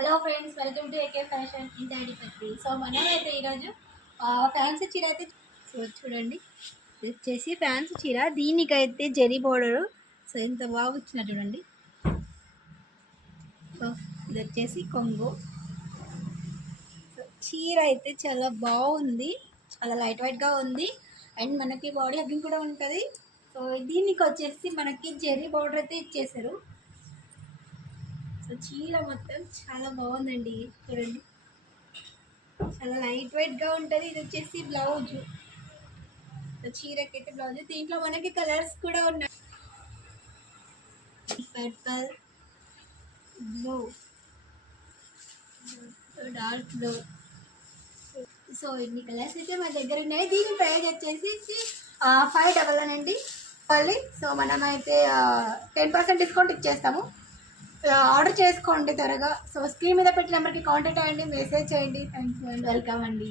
Hello friends, welcome to AK fashion in Tadipatri. So మనమైతే ఈరోజు fancy చీర అయితే చూడండి. ఇది వచ్చేసి ఫ్యాన్సీ చీర, దీనికైతే జరీ బోర్డరు. సో ఎంత బాగా వచ్చిన చూడండి. సో ఇది వచ్చేసి కొంగు. సో చీర అయితే చాలా బాగుంది, చాలా లైట్ వెయిట్గా ఉంది. అండ్ మనకి బాడీ హగ్గింగ్ కూడా ఉంటుంది. సో దీనికి వచ్చేసి మనకి జరీ బోర్డర్ అయితే ఇచ్చేసారు. సో చీర మొత్తం చాలా బాగుందండి, చూడండి. చాలా లైట్ వెయిట్గా ఉంటుంది. ఇది వచ్చేసి బ్లౌజ్. చీరకైతే బ్లౌజ్, దీంట్లో మనకి కలర్స్ కూడా ఉన్నాయి. Purple, blue, dark blue. So ఇన్ని కలర్స్ అయితే మా దగ్గర ఉన్నాయి. దీని ప్రైస్ వచ్చేసి 599 అండి. సో మనమైతే 10% డిస్కౌంట్ ఇచ్చేస్తాము. ఆర్డర్ చేసుకోండి త్వరగా. సో స్క్రీన్ మీద పెట్టిన నెంబర్కి కాంటాక్ట్ అయ్యండి, మెసేజ్ చేయండి. థ్యాంక్ యూ అండ్ వెల్కమ్ అండి.